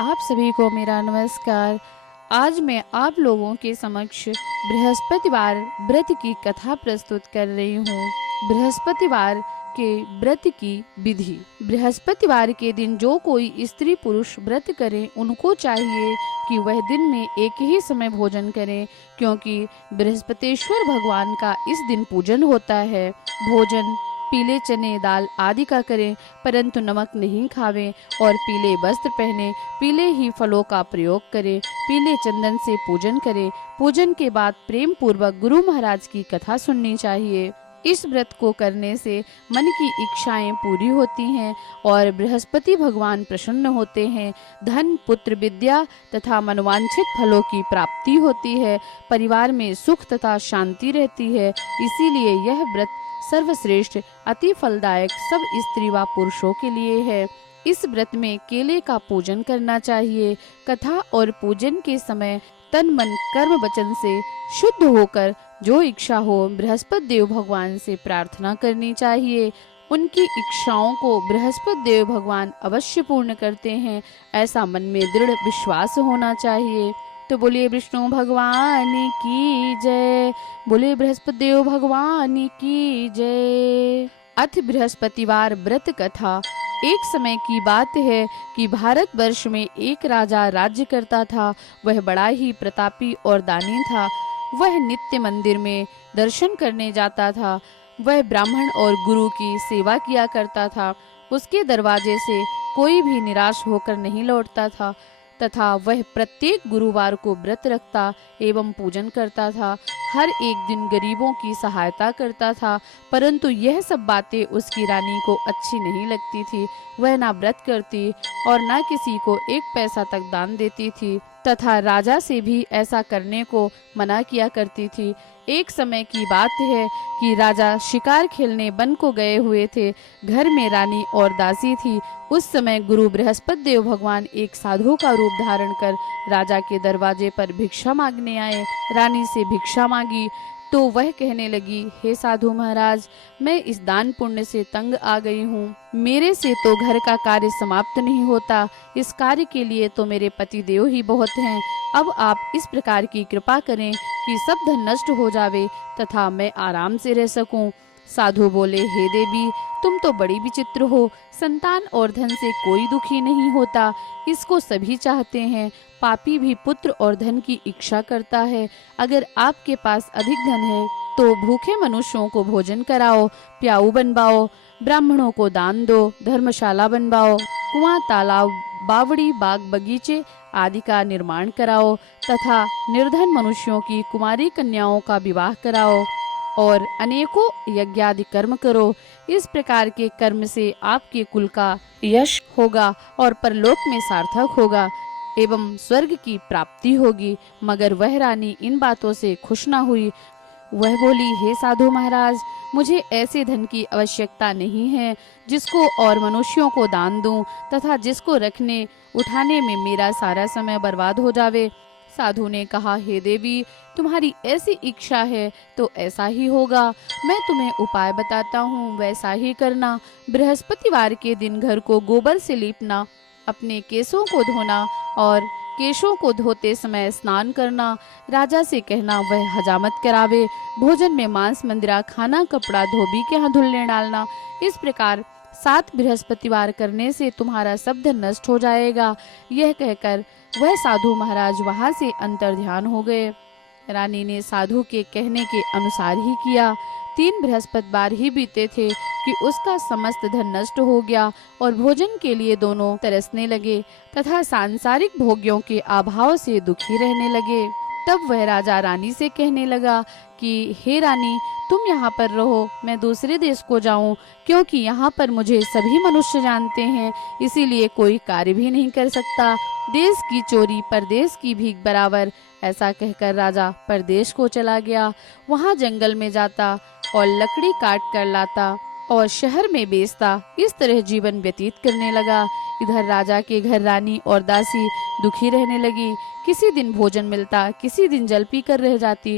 आप सभी को मेरा नमस्कार। आज मैं आप लोगों के समक्ष बृहस्पतिवार व्रत की कथा प्रस्तुत कर रही हूँ। बृहस्पतिवार के व्रत की विधि। बृहस्पतिवार के दिन जो कोई स्त्री पुरुष व्रत करे उनको चाहिए कि वह दिन में एक ही समय भोजन करें, क्योंकि बृहस्पतिश्वर भगवान का इस दिन पूजन होता है। भोजन पीले चने दाल आदि का करें, परंतु नमक नहीं खावें और पीले वस्त्र पहने, पीले ही फलों का प्रयोग करें, पीले चंदन से पूजन करें। पूजन के बाद प्रेम पूर्वक गुरु महाराज की कथा सुननी चाहिए। इस व्रत को करने से मन की इच्छाएं पूरी होती हैं और बृहस्पति भगवान प्रसन्न होते हैं। धन पुत्र विद्या तथा मनोवांछित फलों की प्राप्ति होती है। परिवार में सुख तथा शांति रहती है। इसीलिए यह व्रत सर्वश्रेष्ठ अति फलदायक सब स्त्री व पुरुषों के लिए है। इस व्रत में केले का पूजन करना चाहिए। कथा और पूजन के समय तन मन कर्म वचन से शुद्ध होकर जो इच्छा हो बृहस्पति देव भगवान से प्रार्थना करनी चाहिए। उनकी इच्छाओं को बृहस्पति देव भगवान अवश्य पूर्ण करते हैं, ऐसा मन में दृढ़ विश्वास होना चाहिए। तो बोलिए विष्णु भगवान की जय, बोलिए बृहस्पति देव भगवान की जय। अथ बृहस्पतिवार व्रत कथा। एक समय की बात है कि भारत वर्ष में एक राजा राज्य करता था। वह बड़ा ही प्रतापी और दानी था। वह नित्य मंदिर में दर्शन करने जाता था। वह ब्राह्मण और गुरु की सेवा किया करता था। उसके दरवाजे से कोई भी निराश होकर नहीं लौटता था तथा वह प्रत्येक गुरुवार को व्रत रखता एवं पूजन करता था। हर एक दिन गरीबों की सहायता करता था, परंतु यह सब बातें उसकी रानी को अच्छी नहीं लगती थी। वह ना व्रत करती और ना किसी को एक पैसा तक दान देती थी तथा राजा से भी ऐसा करने को मना किया करती थी। एक समय की बात है कि राजा शिकार खेलने वन को गए हुए थे। घर में रानी और दासी थी। उस समय गुरु बृहस्पति देव भगवान एक साधु का रूप धारण कर राजा के दरवाजे पर भिक्षा मांगने आए। रानी से भिक्षा मांगी तो वह कहने लगी, हे साधु महाराज, मैं इस दान पुण्य से तंग आ गई हूँ। मेरे से तो घर का कार्य समाप्त नहीं होता। इस कार्य के लिए तो मेरे पति देव ही बहुत हैं। अब आप इस प्रकार की कृपा करें कि सब धन नष्ट हो जावे तथा मैं आराम से रह सकूं। साधु बोले, हे देवी, तुम तो बड़ी विचित्र हो। संतान और धन से कोई दुखी नहीं होता, इसको सभी चाहते हैं। पापी भी पुत्र और धन की इच्छा करता है। अगर आपके पास अधिक धन है तो भूखे मनुष्यों को भोजन कराओ, प्याऊ बनवाओ, ब्राह्मणों को दान दो, धर्मशाला बनवाओ, कुआं तालाब बावड़ी बाग बगीचे आदि का निर्माण कराओ तथा निर्धन मनुष्यों की कुमारी कन्याओं का विवाह कराओ और अनेकों यज्ञादि कर्म करो। इस प्रकार के कर्म से आपके कुल का यश होगा और परलोक में सार्थक होगा एवं स्वर्ग की प्राप्ति होगी। मगर वह रानी इन बातों से खुश न हुई। वह बोली, हे साधु महाराज, मुझे ऐसे धन की आवश्यकता नहीं है जिसको और मनुष्यों को दान दूं तथा जिसको रखने उठाने में मेरा सारा समय बर्बाद हो जावे। साधु ने कहा, हे देवी, तुम्हारी ऐसी इच्छा है तो ऐसा ही होगा। मैं तुम्हें उपाय बताता हूँ, वैसा ही करना। बृहस्पतिवार के दिन घर को गोबर से लीपना, अपने केशों को धोना और केशों को धोते समय स्नान करना। राजा से कहना वह हजामत करावे। भोजन में मांस मंदिरा खाना, कपड़ा धोबी के यहाँ धुलने डालना। इस प्रकार 7 बृहस्पतिवार करने से तुम्हारा सब धन नष्ट हो जाएगा। यह कहकर वह साधु महाराज वहां से अंतर ध्यान हो गए। रानी ने साधु के कहने के अनुसार ही किया। 3 बृहस्पतिवार ही बीते थे कि उसका समस्त धन नष्ट हो गया और भोजन के लिए दोनों तरसने लगे तथा सांसारिक भोग्यों के अभाव से दुखी रहने लगे। तब वह राजा रानी से कहने लगा कि हे रानी, तुम यहाँ पर रहो, मैं दूसरे देश को जाऊं, क्योंकि यहाँ पर मुझे सभी मनुष्य जानते हैं, इसीलिए कोई कार्य भी नहीं कर सकता। देश की चोरी परदेश की भीख बराबर। ऐसा कहकर राजा परदेश को चला गया। वहाँ जंगल में जाता और लकड़ी काट कर लाता और शहर में बेचता। इस तरह जीवन व्यतीत करने लगा। इधर राजा के घर रानी और दासी दुखी रहने लगी। किसी दिन भोजन मिलता, किसी दिन जल पी कर रह जाती।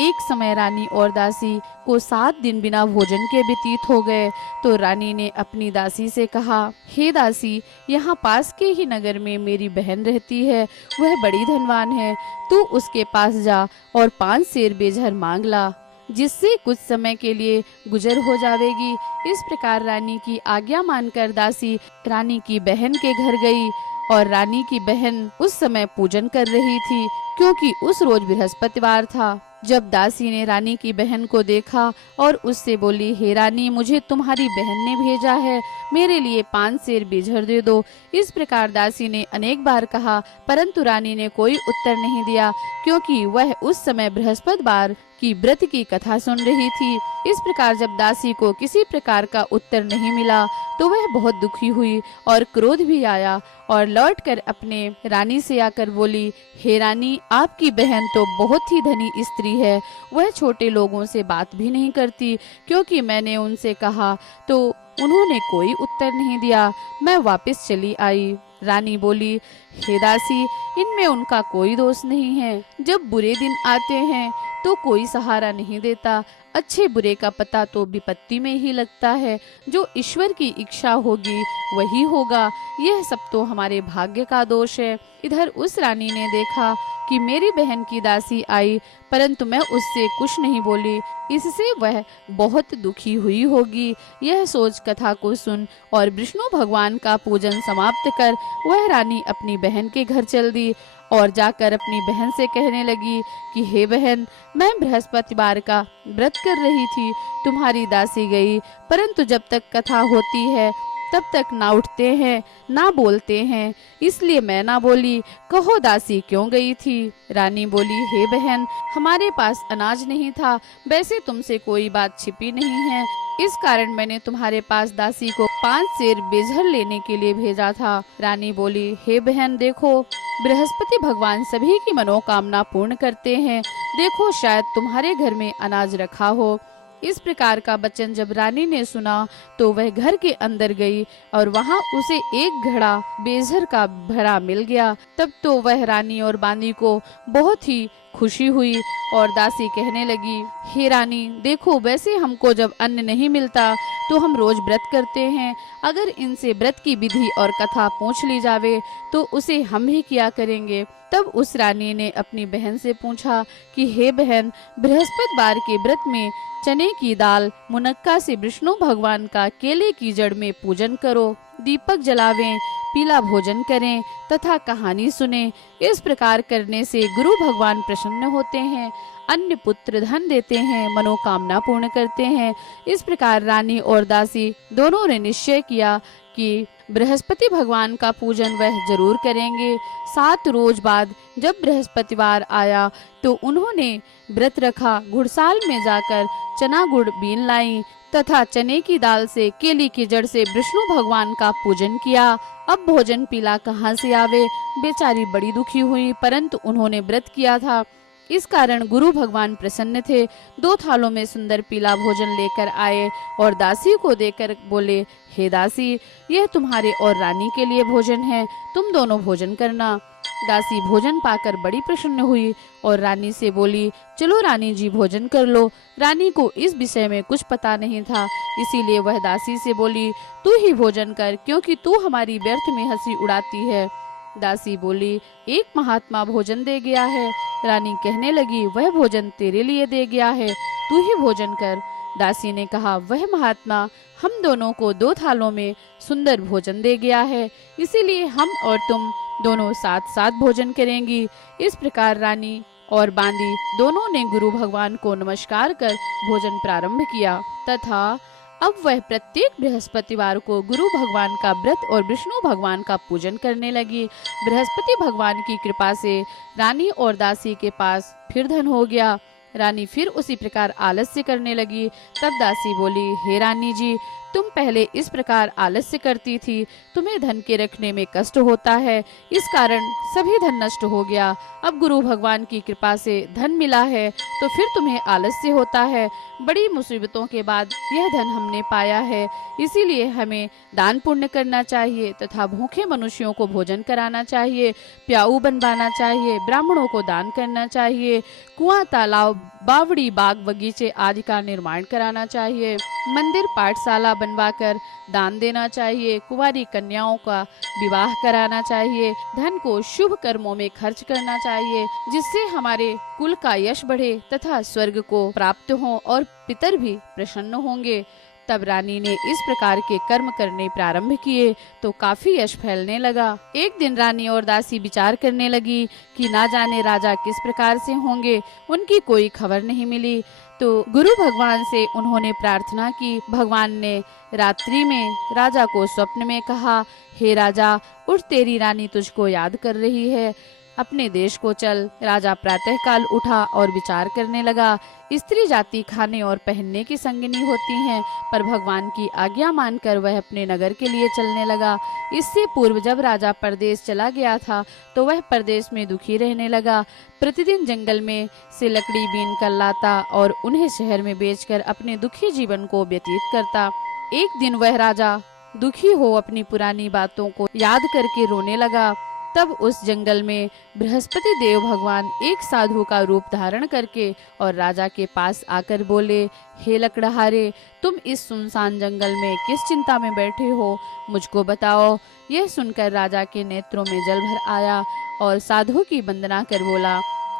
एक समय रानी और दासी को 7 दिन बिना भोजन के व्यतीत हो गए। तो रानी ने अपनी दासी से कहा, हे दासी, यहाँ पास के ही नगर में मेरी बहन रहती है, वह बड़ी धनवान है। तू उसके पास जा और 5 सेर बेझर मांग ला, जिससे कुछ समय के लिए गुजर हो जाएगी। इस प्रकार रानी की आज्ञा मानकर दासी रानी की बहन के घर गई और रानी की बहन उस समय पूजन कर रही थी, क्योंकि उस रोज बृहस्पतिवार था। जब दासी ने रानी की बहन को देखा और उससे बोली, हे रानी, मुझे तुम्हारी बहन ने भेजा है, मेरे लिए 5 सेर बेझर दे दो। इस प्रकार दासी ने अनेक बार कहा, परंतु रानी ने कोई उत्तर नहीं दिया, क्योंकि वह उस समय बृहस्पतिवार की व्रत की कथा सुन रही थी। इस प्रकार जब दासी को किसी प्रकार का उत्तर नहीं मिला तो वह बहुत दुखी हुई और क्रोध भी आया और लौटकर अपने रानी से आकर बोली, हे रानी, आपकी बहन तो बहुत ही धनी स्त्री है, वह छोटे लोगों से बात भी नहीं करती, क्योंकि मैंने उनसे कहा तो उन्होंने कोई उत्तर नहीं दिया। मैं वापस चली आई। रानी बोली, हे दासी, इनमें उनका कोई दोष नहीं है। जब बुरे दिन आते हैं तो कोई सहारा नहीं देता, अच्छे बुरे का पता तो विपत्ति में ही लगता है। जो ईश्वर की इच्छा होगी वही होगा, यह सब तो हमारे भाग्य का दोष है। इधर उस रानी ने देखा कि मेरी बहन की दासी आई, परंतु मैं उससे कुछ नहीं बोली, इससे वह बहुत दुखी हुई होगी। यह सोच कथा को सुन और विष्णु भगवान का पूजन समाप्त कर वह रानी अपनी बहन के घर चल दी और जाकर अपनी बहन से कहने लगी कि हे बहन, मैं बृहस्पतिवार का व्रत कर रही थी, तुम्हारी दासी गई, परंतु जब तक कथा होती है तब तक ना उठते हैं ना बोलते हैं, इसलिए मैं ना बोली। कहो दासी क्यों गई थी? रानी बोली, हे बहन, हमारे पास अनाज नहीं था, वैसे तुमसे कोई बात छिपी नहीं है, इस कारण मैंने तुम्हारे पास दासी को 5 सेर बेझर लेने के लिए भेजा था। रानी बोली, हे बहन, देखो, बृहस्पति भगवान सभी की मनोकामना पूर्ण करते हैं, देखो शायद तुम्हारे घर में अनाज रखा हो। इस प्रकार का वचन जब रानी ने सुना तो वह घर के अंदर गई और वहां उसे एक घड़ा बेझर का भरा मिल गया। तब तो वह रानी और बांदी को बहुत ही खुशी हुई और दासी कहने लगी, हे रानी, देखो, वैसे हमको जब अन्न नहीं मिलता तो हम रोज व्रत करते हैं, अगर इनसे व्रत की विधि और कथा पूछ ली जावे तो उसे हम ही किया करेंगे। तब उस रानी ने अपनी बहन से पूछा कि हे बहन, बृहस्पतिवार के व्रत में चने की दाल मुनक्का से विष्णु भगवान का केले की जड़ में पूजन करो, दीपक जलावें, पीला भोजन करें तथा कहानी सुने। इस प्रकार करने से गुरु भगवान प्रसन्न होते हैं, अन्य पुत्र धन देते हैं, मनोकामना पूर्ण करते हैं। इस प्रकार रानी और दासी दोनों ने निश्चय किया कि बृहस्पति भगवान का पूजन वह जरूर करेंगे। 7 रोज बाद जब बृहस्पतिवार आया तो उन्होंने व्रत रखा, घुड़साल में जाकर चना गुड़ बीन लाई तथा चने की दाल से केली की जड़ से विष्णु भगवान का पूजन किया। अब भोजन पीला कहाँ से आवे? बेचारी बड़ी दुखी हुई, परंतु उन्होंने व्रत किया था, इस कारण गुरु भगवान प्रसन्न थे। 2 थालों में सुंदर पीला भोजन लेकर आए और दासी को देकर बोले, हे दासी, यह तुम्हारे और रानी के लिए भोजन है, तुम दोनों भोजन करना। दासी भोजन पाकर बड़ी प्रसन्न हुई और रानी से बोली, चलो रानी जी, भोजन कर लो। रानी को इस विषय में कुछ पता नहीं था, इसीलिए वह दासी से बोली, तू ही भोजन कर, क्योंकि तू हमारी व्यर्थ में हंसी उड़ाती है। दासी बोली, एक महात्मा भोजन दे गया है। रानी कहने लगी, वह भोजन तेरे लिए दे गया है, तू ही भोजन कर। दासी ने कहा, वह महात्मा हम दोनों को 2 थालों में सुंदर भोजन दे गया है, इसीलिए हम और तुम दोनों साथ साथ भोजन करेंगी। इस प्रकार रानी और बांदी दोनों ने गुरु भगवान को नमस्कार कर भोजन प्रारंभ किया तथा अब वह प्रत्येक बृहस्पतिवार को गुरु भगवान का व्रत और विष्णु भगवान का पूजन करने लगी। बृहस्पति भगवान की कृपा से रानी और दासी के पास फिर धन हो गया। रानी फिर उसी प्रकार आलस्य करने लगी। तब दासी बोली, हे रानी जी, तुम पहले इस प्रकार आलस्य करती थी, तुम्हें धन के रखने में कष्ट होता है, इस कारण सभी धन नष्ट हो गया। अब गुरु भगवान की कृपा से धन मिला है तो फिर तुम्हें आलस्य होता है। बड़ी मुसीबतों के बाद यह धन हमने पाया है, इसीलिए हमें दान पुण्य करना चाहिए तथा भूखे मनुष्यों को भोजन कराना चाहिए, प्याऊ बनवाना चाहिए, ब्राह्मणों को दान करना चाहिए, कुआं तालाब बावड़ी, बाग, बगीचे आदि का निर्माण कराना चाहिए। मंदिर, पाठशाला बनवाकर दान देना चाहिए। कुंवारी कन्याओं का विवाह कराना चाहिए। धन को शुभ कर्मों में खर्च करना चाहिए, जिससे हमारे कुल का यश बढ़े तथा स्वर्ग को प्राप्त हो और पितर भी प्रसन्न होंगे। तब रानी ने इस प्रकार के कर्म करने प्रारंभ किए तो काफी यश फैलने लगा। एक दिन रानी और दासी विचार करने लगी कि ना जाने राजा किस प्रकार से होंगे, उनकी कोई खबर नहीं मिली। तो गुरु भगवान से उन्होंने प्रार्थना की। भगवान ने रात्रि में राजा को स्वप्न में कहा, हे राजा, उठ, तेरी रानी तुझको याद कर रही है, अपने देश को चल। राजा प्रातःकाल उठा और विचार करने लगा। स्त्री जाति खाने और पहनने की संगिनी होती हैं, पर भगवान की आज्ञा मानकर वह अपने नगर के लिए चलने लगा। इससे पूर्व जब राजा परदेश चला गया था तो वह परदेश में दुखी रहने लगा। प्रतिदिन जंगल में से लकड़ी बीन कर लाता और उन्हें शहर में बेचकर अपने दुखी जीवन को व्यतीत करता। एक दिन वह राजा दुखी हो अपनी पुरानी बातों को याद करके रोने लगा। तब उस जंगल में बृहस्पति देव भगवान एक साधु का रूप धारण करके और राजा के पास आकर बोले, हे लकड़हारे, तुम इस सुनसान जंगल में किस चिंता में बैठे हो, मुझको बताओ। यह सुनकर राजा के नेत्रों में जल भर आया और साधु की वंदना कर बोला,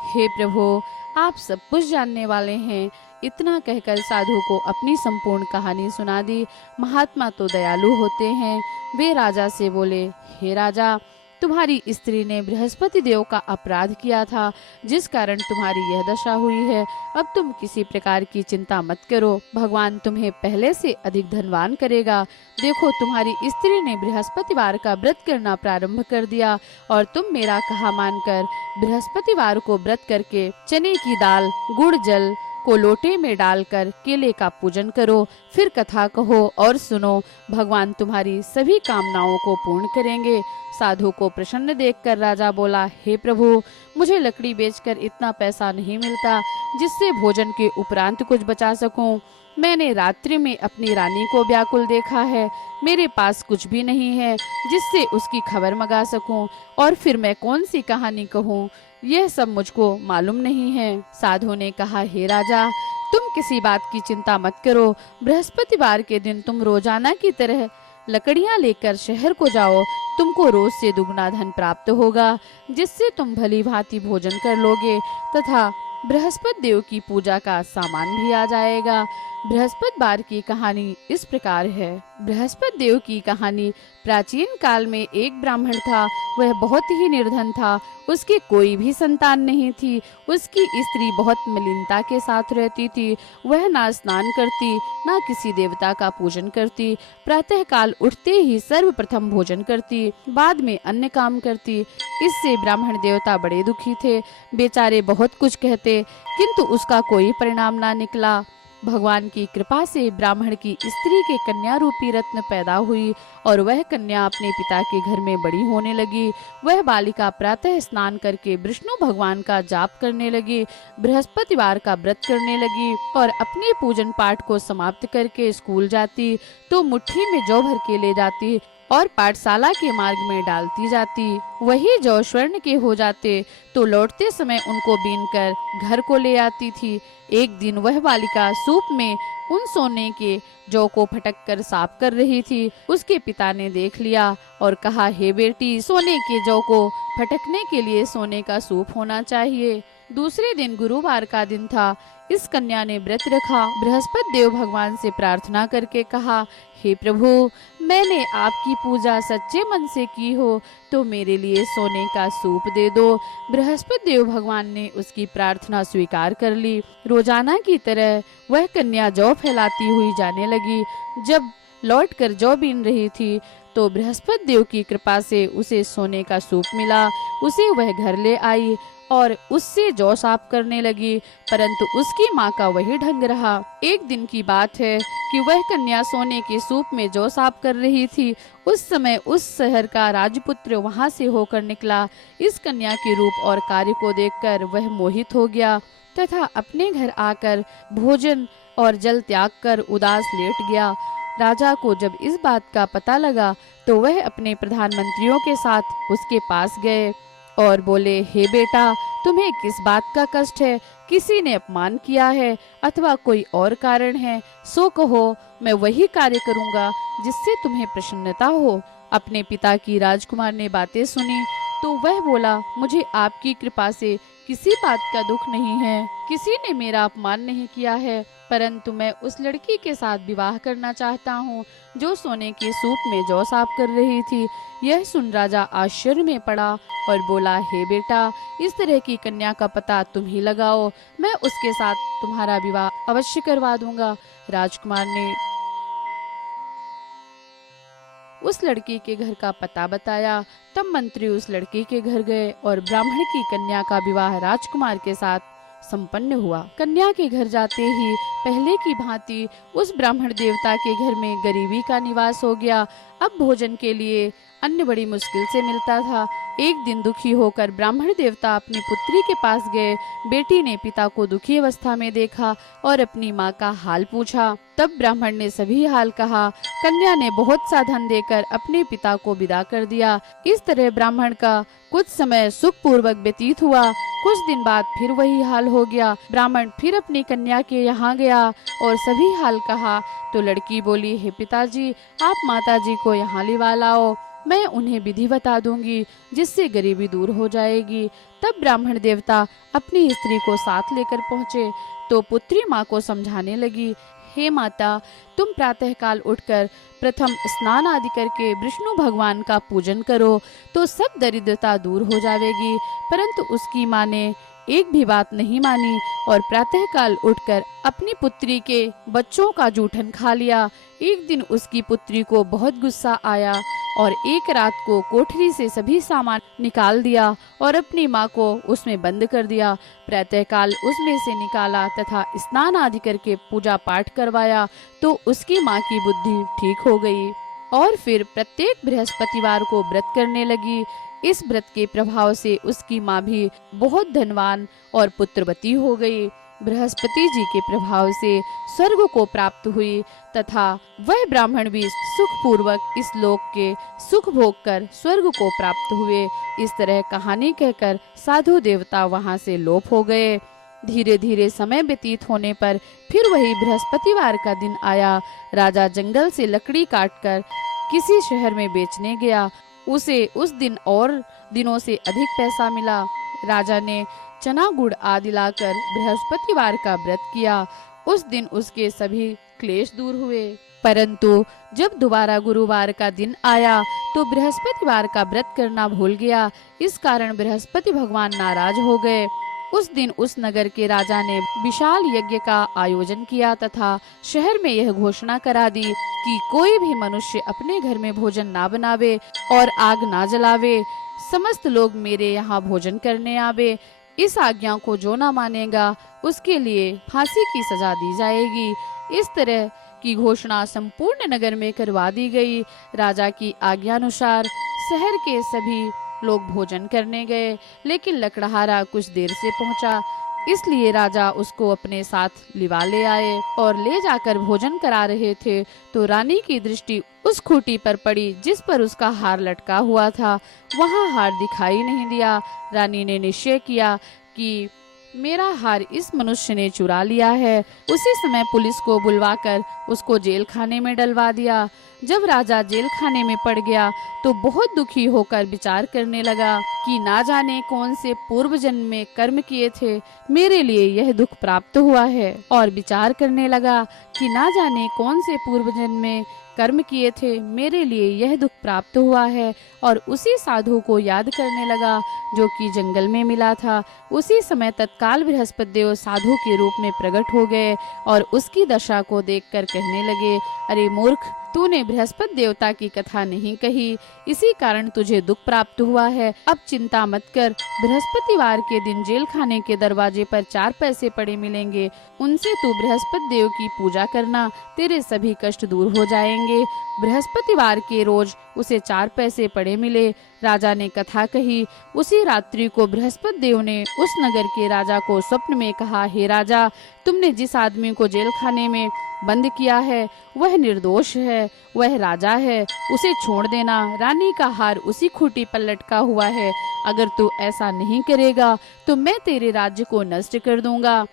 हे प्रभु, आप सब कुछ जानने वाले हैं। इतना कहकर साधु को अपनी संपूर्ण कहानी सुना दी। महात्मा तो दयालु होते हैं। वे राजा से बोले, हे राजा, तुम्हारी स्त्री ने बृहस्पति देव का अपराध किया था, जिस कारण तुम्हारी यह दशा हुई है। अब तुम किसी प्रकार की चिंता मत करो, भगवान तुम्हें पहले से अधिक धनवान करेगा। देखो, तुम्हारी स्त्री ने बृहस्पतिवार का व्रत करना प्रारंभ कर दिया और तुम मेरा कहा मानकर बृहस्पतिवार को व्रत करके चने की दाल, गुड़ जल को लोटे में डालकर केले का पूजन करो। फिर कथा कहो और सुनो, भगवान तुम्हारी सभी कामनाओं को पूर्ण करेंगे। साधु को प्रसन्न देखकर राजा बोला, हे प्रभु, मुझे लकड़ी बेचकर इतना पैसा नहीं मिलता जिससे भोजन के उपरांत कुछ बचा सकूं। मैंने रात्रि में अपनी रानी को व्याकुल देखा है। मेरे पास कुछ भी नहीं है जिससे उसकी खबर मंगा सकूं, और फिर मैं कौन सी कहानी कहूं, यह सब मुझको मालूम नहीं है। साधु ने कहा, हे राजा, तुम किसी बात की चिंता मत करो। बृहस्पतिवार के दिन तुम रोजाना की तरह लकड़ियां लेकर शहर को जाओ। तुमको रोज से दुगना धन प्राप्त होगा, जिससे तुम भली भांति भोजन कर लोगे तथा बृहस्पति देव की पूजा का सामान भी आ जाएगा। बृहस्पतिवार की कहानी इस प्रकार है। बृहस्पति देव की कहानी। प्राचीन काल में एक ब्राह्मण था। वह बहुत ही निर्धन था। उसकी कोई भी संतान नहीं थी। उसकी स्त्री बहुत मलिनता के साथ रहती थी। वह ना स्नान करती, ना किसी देवता का पूजन करती। प्रातः काल उठते ही सर्वप्रथम भोजन करती, बाद में अन्य काम करती। इससे ब्राह्मण देवता बड़े दुखी थे। बेचारे बहुत कुछ कहते, किंतु उसका कोई परिणाम ना निकला। भगवान की कृपा से ब्राह्मण की स्त्री के कन्या रूपी रत्न पैदा हुई और वह कन्या अपने पिता के घर में बड़ी होने लगी। वह बालिका प्रातः स्नान करके विष्णु भगवान का जाप करने लगी, बृहस्पतिवार का व्रत करने लगी और अपने पूजन पाठ को समाप्त करके स्कूल जाती तो मुट्ठी में जौ भर के ले जाती और पाठशाला के मार्ग में डालती जाती। वही जौ स्वर्ण के हो जाते तो लौटते समय उनको बीनकर घर को ले आती थी। एक दिन वह बालिका सूप में उन सोने के जौ को फटक कर साफ कर रही थी। उसके पिता ने देख लिया और कहा, हे बेटी, सोने के जौ को फटकने के लिए सोने का सूप होना चाहिए। दूसरे दिन गुरुवार का दिन था। इस कन्या ने व्रत रखा। बृहस्पति देव भगवान से प्रार्थना करके कहा, हे प्रभु, मैंने आपकी पूजा सच्चे मन से की हो तो मेरे लिए सोने का सूप दे दो। बृहस्पति देव भगवान ने उसकी प्रार्थना स्वीकार कर ली। रोजाना की तरह वह कन्या जौ फैलाती हुई जाने लगी। जब लौटकर जौ बीन रही थी तो बृहस्पति देव की कृपा से उसे सोने का सूप मिला। उसे वह घर ले आई और उससे जौ साफ करने लगी, परंतु उसकी माँ का वही ढंग रहा। एक दिन की बात है कि वह कन्या सोने के सूप में जौ साफ कर रही थी। उस समय उस शहर का राजपुत्र वहां से होकर निकला। इस कन्या के रूप और कार्य को देखकर वह मोहित हो गया तथा अपने घर आकर भोजन और जल त्याग कर उदास लेट गया। राजा को जब इस बात का पता लगा तो वह अपने प्रधानमंत्रियों के साथ उसके पास गए और बोले, हे बेटा, तुम्हें किस बात का कष्ट है? किसी ने अपमान किया है अथवा कोई और कारण है? सो कहो, मैं वही कार्य करूंगा जिससे तुम्हें प्रसन्नता हो। अपने पिता की राजकुमार ने बातें सुनी तो वह बोला, मुझे आपकी कृपा से किसी बात का दुख नहीं है, किसी ने मेरा अपमान नहीं किया है, परंतु मैं उस लड़की के साथ विवाह करना चाहता हूँ जो सोने के सूप में जौ साफ कर रही थी। यह सुन राजा आश्चर्य में पड़ा और बोला, हे बेटा, इस तरह की कन्या का पता तुम ही लगाओ, मैं उसके साथ तुम्हारा विवाह अवश्य करवा दूंगा। राजकुमार ने उस लड़की के घर का पता बताया। तब मंत्री उस लड़की के घर गए और ब्राह्मण की कन्या का विवाह राजकुमार के साथ संपन्न हुआ। कन्या के घर जाते ही पहले की भांति उस ब्राह्मण देवता के घर में गरीबी का निवास हो गया। अब भोजन के लिए अन्न बड़ी मुश्किल से मिलता था। एक दिन दुखी होकर ब्राह्मण देवता अपनी पुत्री के पास गए। बेटी ने पिता को दुखी अवस्था में देखा और अपनी माँ का हाल पूछा। तब ब्राह्मण ने सभी हाल कहा। कन्या ने बहुत सा धन देकर अपने पिता को विदा कर दिया। इस तरह ब्राह्मण का कुछ समय सुख पूर्वक व्यतीत हुआ। कुछ दिन बाद फिर वही हाल हो गया। ब्राह्मण फिर अपनी कन्या के यहाँ गया और सभी हाल कहा तो लड़की बोली, हे पिताजी, आप माताजी को यहाँ लिवा लाओ, मैं उन्हें विधि बता दूंगी जिससे गरीबी दूर हो जाएगी। तब ब्राह्मण देवता अपनी स्त्री को साथ लेकर पहुँचे तो पुत्री माँ को समझाने लगी, हे माता, तुम प्रातःकाल उठकर प्रथम स्नान आदि करके विष्णु भगवान का पूजन करो तो सब दरिद्रता दूर हो जाएगी। परंतु उसकी माँ ने एक भी बात नहीं मानी और प्रातःकाल उठकर अपनी पुत्री के बच्चों का जूठन खा लिया। एक दिन उसकी पुत्री को बहुत गुस्सा आया और एक रात को कोठरी से सभी सामान निकाल दिया और अपनी माँ को उसमें बंद कर दिया। प्रातःकाल उसमें से निकाला तथा स्नान आदि करके पूजा पाठ करवाया तो उसकी माँ की बुद्धि ठीक हो गई और फिर प्रत्येक बृहस्पतिवार को व्रत करने लगी। इस व्रत के प्रभाव से उसकी माँ भी बहुत धनवान और पुत्रवती हो गई। बृहस्पति जी के प्रभाव से स्वर्ग को प्राप्त हुई तथा वह ब्राह्मण भी सुख पूर्वक इस लोक के सुख भोग कर स्वर्ग को प्राप्त हुए। इस तरह कहानी कहकर साधु देवता वहां से लोप हो गए। धीरे धीरे समय व्यतीत होने पर फिर वही बृहस्पतिवार का दिन आया। राजा जंगल से लकड़ी काटकर किसी शहर में बेचने गया। उसे उस दिन और दिनों से अधिक पैसा मिला। राजा ने चना गुड़ आदि लाकर बृहस्पतिवार का व्रत किया। उस दिन उसके सभी क्लेश दूर हुए। परंतु जब दोबारा गुरुवार का दिन आया तो बृहस्पतिवार का व्रत करना भूल गया। इस कारण बृहस्पति भगवान नाराज हो गए। उस दिन उस नगर के राजा ने विशाल यज्ञ का आयोजन किया तथा शहर में यह घोषणा करा दी कि कोई भी मनुष्य अपने घर में भोजन ना बनावे और आग ना जलावे। समस्त लोग मेरे यहाँ भोजन करने आवे। इस आज्ञा को जो ना मानेगा उसके लिए फांसी की सजा दी जाएगी। इस तरह की घोषणा संपूर्ण नगर में करवा दी गई। राजा की आज्ञानुसार शहर के सभी लोग भोजन करने गए, लेकिन लकड़हारा कुछ देर से पहुंचा, इसलिए राजा उसको अपने साथ लिवा ले आए और ले जाकर भोजन करा रहे थे तो रानी की दृष्टि उस खूंटी पर पड़ी जिस पर उसका हार लटका हुआ था। वहां हार दिखाई नहीं दिया। रानी ने निश्चय किया कि मेरा हार इस मनुष्य ने चुरा लिया है। उसी समय पुलिस को बुलवाकर उसको जेल खाने में डलवा दिया। जब राजा जेल खाने में पड़ गया तो बहुत दुखी होकर विचार करने लगा कि ना जाने कौन से पूर्व जन्म में कर्म किए थे, मेरे लिए यह दुख प्राप्त हुआ है। और विचार करने लगा कि ना जाने कौन से पूर्व जन्म में कर्म किए थे, मेरे लिए यह दुख प्राप्त हुआ है। और उसी साधु को याद करने लगा जो कि जंगल में मिला था। उसी समय तत्काल बृहस्पति देव साधु के रूप में प्रकट हो गए और उसकी दशा को देखकर कहने लगे, अरे मूर्ख, तूने बृहस्पति देवता की कथा नहीं कही, इसी कारण तुझे दुख प्राप्त हुआ है। अब चिंता मत कर, बृहस्पतिवार के दिन जेल खाने के दरवाजे पर 4 पैसे पड़े मिलेंगे, उनसे तू बृहस्पति देव की पूजा करना, तेरे सभी कष्ट दूर हो जाएंगे। बृहस्पतिवार के रोज उसे 4 पैसे पड़े मिले। राजा ने कथा कही। उसी रात्रि को बृहस्पति देव ने उस नगर के राजा को स्वप्न में कहा, हे राजा, तुमने जिस आदमी को जेल खाने में बंद किया है वह निर्दोष है, वह राजा है, उसे छोड़ देना। रानी का हार उसी खूंटी पर लटका हुआ है। अगर तू ऐसा नहीं करेगा तो मैं तेरे राज्य को नष्ट कर दूंगा।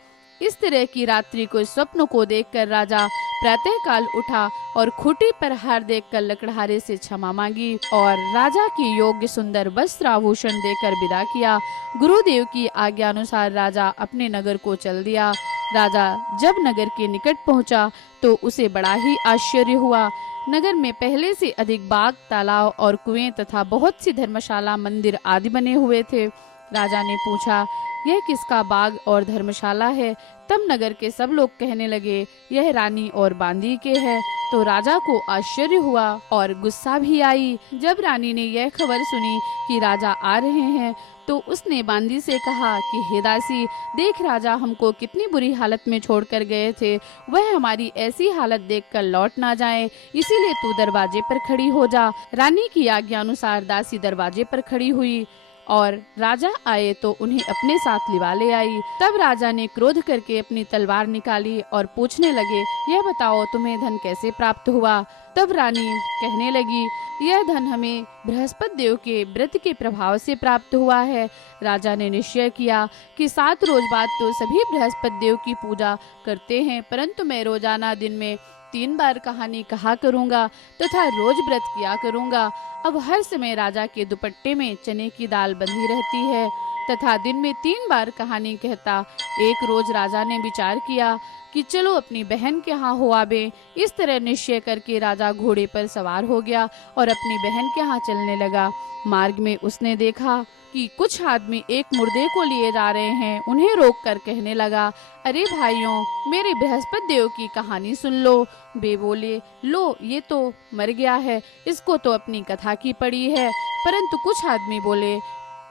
इस तरह की रात्रि को स्वप्न को देखकर राजा प्रातः काल उठा और खूंटी पर हार देखकर लकड़हारे से क्षमा मांगी और राजा की योग्य सुंदर वस्त्र आभूषण देकर विदा किया। गुरुदेव की आज्ञा अनुसार राजा अपने नगर को चल दिया। राजा जब नगर के निकट पहुंचा तो उसे बड़ा ही आश्चर्य हुआ। नगर में पहले से अधिक बाग, तालाब और कुएं तथा बहुत सी धर्मशाला, मंदिर आदि बने हुए थे। राजा ने पूछा, यह किसका बाग और धर्मशाला है? तब नगर के सब लोग कहने लगे, यह रानी और बांदी के है। तो राजा को आश्चर्य हुआ और गुस्सा भी आई। जब रानी ने यह खबर सुनी कि राजा आ रहे हैं तो उसने बांदी से कहा कि हे दासी, देख राजा हमको कितनी बुरी हालत में छोड़कर गए थे, वह हमारी ऐसी हालत देखकर लौट ना जाए, इसीलिए तू दरवाजे पर खड़ी हो जा। रानी की आज्ञा अनुसार दासी दरवाजे पर खड़ी हुई और राजा आए तो उन्हें अपने साथ लिवा ले आई। तब राजा ने क्रोध करके अपनी तलवार निकाली और पूछने लगे, यह बताओ तुम्हें धन कैसे प्राप्त हुआ? तब रानी कहने लगी, यह धन हमें बृहस्पति देव के व्रत के प्रभाव से प्राप्त हुआ है। राजा ने निश्चय किया कि 7 रोज बाद तो सभी बृहस्पति देव की पूजा करते हैं, परंतु मैं रोजाना दिन में 3 बार कहानी कहा करूंगा तथा रोज व्रत किया करूंगा। अब हर समय राजा के दुपट्टे में चने की दाल बंधी रहती है तथा दिन में 3 बार कहानी कहता। एक रोज राजा ने विचार किया कि चलो अपनी बहन के यहाँ हो आवे। इस तरह निश्चय करके राजा घोड़े पर सवार हो गया और अपनी बहन के यहाँ चलने लगा। मार्ग में उसने देखा कि कुछ आदमी एक मुर्दे को लिए जा रहे हैं। उन्हें रोककर कहने लगा, अरे भाइयों, मेरे बृहस्पति देव की कहानी सुन लो। वे बोले, लो ये तो मर गया है, इसको तो अपनी कथा की पड़ी है। परंतु कुछ आदमी बोले,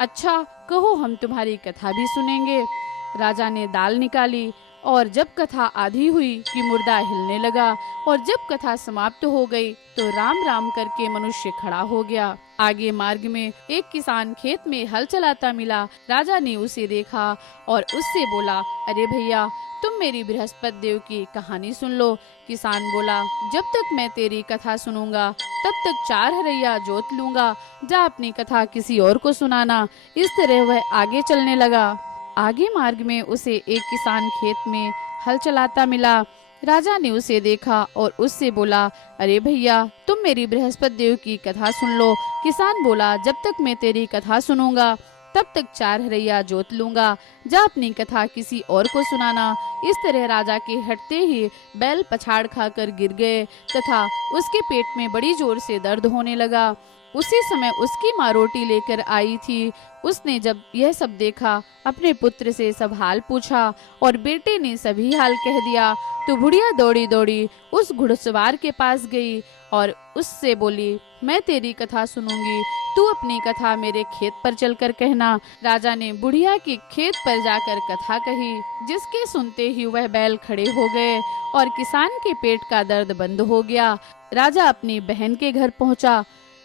अच्छा कहो, हम तुम्हारी कथा भी सुनेंगे। राजा ने दाल निकाली और जब कथा आधी हुई कि मुर्दा हिलने लगा और जब कथा समाप्त हो गई तो राम राम करके मनुष्य खड़ा हो गया। आगे मार्ग में एक किसान खेत में हल चलाता मिला। राजा ने उसे देखा और उससे बोला, अरे भैया, तुम मेरी बृहस्पति देव की कहानी सुन लो। किसान बोला, जब तक मैं तेरी कथा सुनूंगा तब तक 4 हरैया जोत लूंगा, जा अपनी कथा किसी और को सुनाना। इस तरह वह आगे चलने लगा। आगे मार्ग में उसे एक किसान खेत में हल चलाता मिला। राजा ने उसे देखा और उससे बोला, अरे भैया, तुम मेरी बृहस्पति देव की कथा सुन लो। किसान बोला, जब तक मैं तेरी कथा सुनूंगा तब तक 4 हरैया जोत लूंगा, जा अपनी कथा किसी और को सुनाना। इस तरह राजा के हटते ही बैल पछाड़ खाकर गिर गए तथा उसके पेट में बड़ी जोर से दर्द होने लगा। उसी समय उसकी माँ रोटी लेकर आई थी। उसने जब यह सब देखा, अपने पुत्र से सब हाल पूछा और बेटे ने सभी हाल कह दिया। तो बुढ़िया दौड़ी दौड़ी उस घुड़सवार के पास गई और उससे बोली, मैं तेरी कथा सुनूंगी, तू अपनी कथा मेरे खेत पर चलकर कहना। राजा ने बुढ़िया के खेत पर जाकर कथा कही, जिसके सुनते ही वह बैल खड़े हो गए और किसान के पेट का दर्द बंद हो गया। राजा अपनी बहन के घर पहुंचा।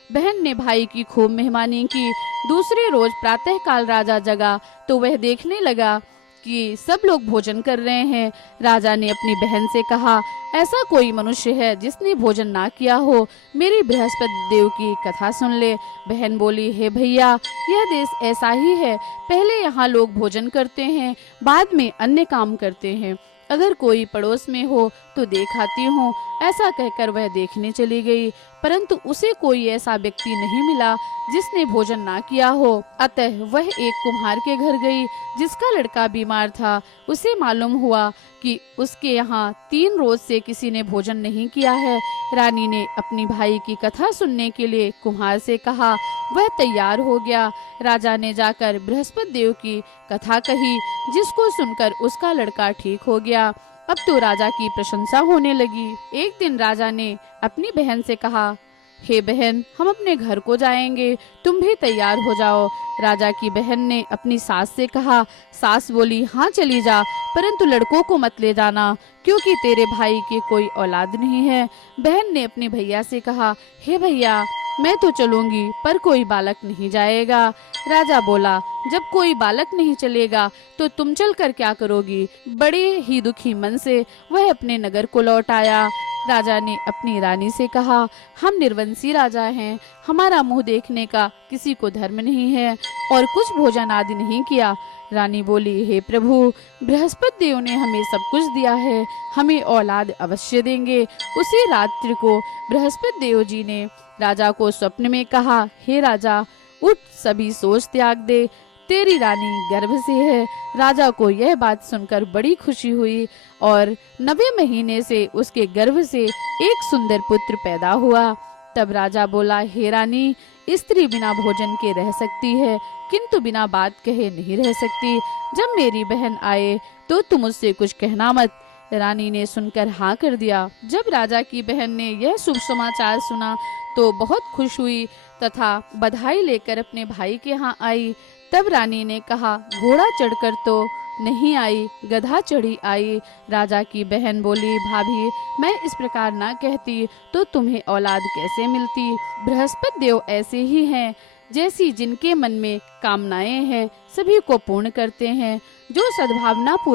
बहन ने भाई की खूब मेहमानी की। दूसरे रोज प्रातः काल राजा जगा तो वह देखने लगा कि सब लोग भोजन कर रहे हैं। राजा ने अपनी बहन से कहा, ऐसा कोई मनुष्य है जिसने भोजन ना किया हो, मेरी बृहस्पति देव की कथा सुन ले। बहन बोली, हे भैया, यह देश ऐसा ही है, पहले यहाँ लोग भोजन करते हैं, बाद में अन्य काम करते हैं। अगर कोई पड़ोस में हो तो देखाती हूँ। ऐसा कहकर वह देखने चली गई, परंतु उसे कोई ऐसा व्यक्ति नहीं मिला जिसने भोजन ना किया हो। अतः वह एक कुम्हार के घर गई जिसका लड़का बीमार था। उसे मालूम हुआ कि उसके यहाँ 3 रोज से किसी ने भोजन नहीं किया है। रानी ने अपनी भाई की कथा सुनने के लिए कुम्हार से कहा। वह तैयार हो गया। राजा ने जाकर बृहस्पति देव की कथा कही, जिसको सुनकर उसका लड़का ठीक हो गया। अब तो राजा की प्रशंसा होने लगी। एक दिन राजा ने अपनी बहन से कहा, हे बहन, हम अपने घर को जाएंगे, तुम भी तैयार हो जाओ। राजा की बहन ने अपनी सास से कहा। सास बोली, हाँ चली जा, परंतु लड़कों को मत ले जाना, क्योंकि तेरे भाई के कोई औलाद नहीं है। बहन ने अपने भैया से कहा, हे भैया, मैं तो चलूंगी पर कोई बालक नहीं जाएगा। राजा बोला, जब कोई बालक नहीं चलेगा तो तुम चलकर क्या करोगी? बड़े ही दुखी मन से वह अपने नगर को लौट आया। राजा ने अपनी रानी से कहा, हम निर्वंशी राजा हैं, हमारा मुंह देखने का किसी को धर्म नहीं है और कुछ भोजन आदि नहीं किया। रानी बोली, हे प्रभु, बृहस्पति देव ने हमें सब कुछ दिया है, हमें औलाद अवश्य देंगे। उसी रात्रि को बृहस्पति देव जी ने राजा को स्वप्न में कहा, हे राजा, उठ, सभी सोच त्याग दे, तेरी रानी गर्भ से है। राजा को यह बात सुनकर बड़ी खुशी हुई और 9वें महीने से उसके गर्भ से एक सुंदर पुत्र पैदा हुआ। तब राजा बोला, हे रानी, स्त्री बिना भोजन के रह सकती है किंतु बिना बात कहे नहीं रह सकती। जब मेरी बहन आए तो तुम उससे कुछ कहना मत। रानी ने सुनकर हाँ कर दिया। जब राजा की बहन ने यह शुभ समाचार सुना तो बहुत खुश हुई तथा बधाई लेकर अपने भाई के यहाँ आई। तब रानी ने कहा, घोड़ा चढ़कर तो नहीं आई, गधा चढ़ी आई। राजा की बहन बोली, भाभी, मैं इस प्रकार ना कहती तो तुम्हें औलाद कैसे मिलती? बृहस्पति देव ऐसे ही हैं, जैसी जिनके मन में कामनाएं हैं सभी को पूर्ण करते हैं। जो सद्भावना पूर्वक